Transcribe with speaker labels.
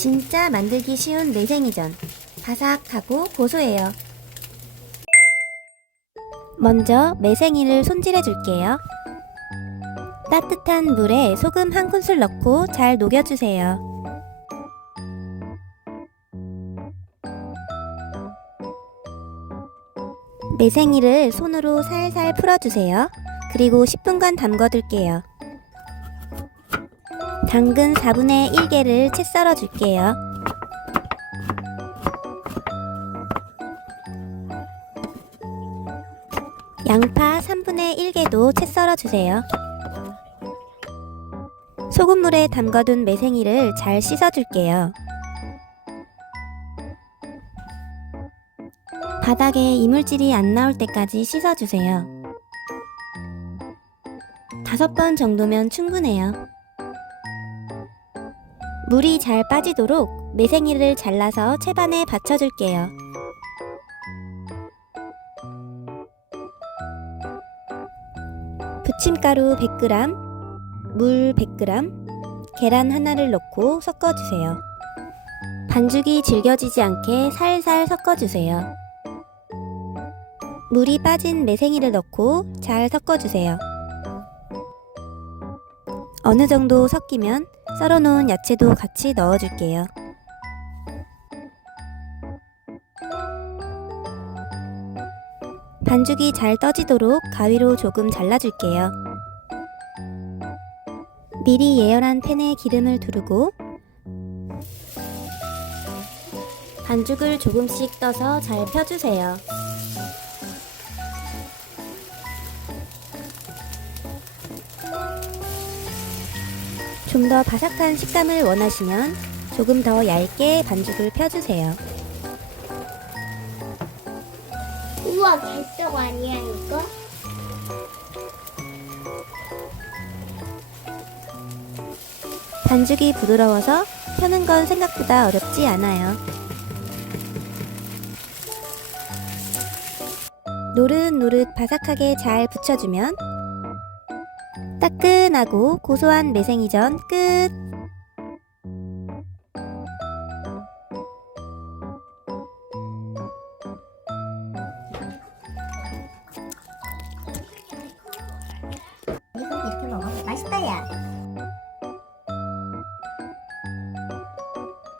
Speaker 1: 진짜 만들기 쉬운 매생이전. 바삭하고 고소해요. 먼저 매생이를 손질해 줄게요. 따뜻한 물에 소금 한 큰술 넣고 잘 녹여주세요. 매생이를 손으로 살살 풀어주세요. 그리고 10분간 담궈둘게요. 당근 4분의 1개를 채 썰어 줄게요. 양파 3분의 1개도 채 썰어 주세요. 소금물에 담가둔 매생이를 잘 씻어 줄게요. 바닥에 이물질이 안 나올 때까지 씻어 주세요. 다섯 번 정도면 충분해요. 물이 잘 빠지도록 매생이를 잘라서 채반에 받쳐줄게요. 부침가루 100g, 물 100g, 계란 하나를 넣고 섞어주세요. 반죽이 질겨지지 않게 살살 섞어주세요. 물이 빠진 매생이를 넣고 잘 섞어주세요. 어느 정도 섞이면 썰어놓은 야채도 같이 넣어줄게요. 반죽이 잘 떠지도록 가위로 조금 잘라줄게요. 미리 예열한 팬에 기름을 두르고 반죽을 조금씩 떠서 잘 펴주세요. 좀 더 바삭한 식감을 원하시면 조금 더 얇게 반죽을 펴주세요.
Speaker 2: 우와 개떡 아니야 이거?
Speaker 1: 반죽이 부드러워서 펴는 건 생각보다 어렵지 않아요. 노릇노릇 바삭하게 잘 붙여주면 따끈하고 고소한 매생이전 끝! 이렇게 먹어? 맛있다 야!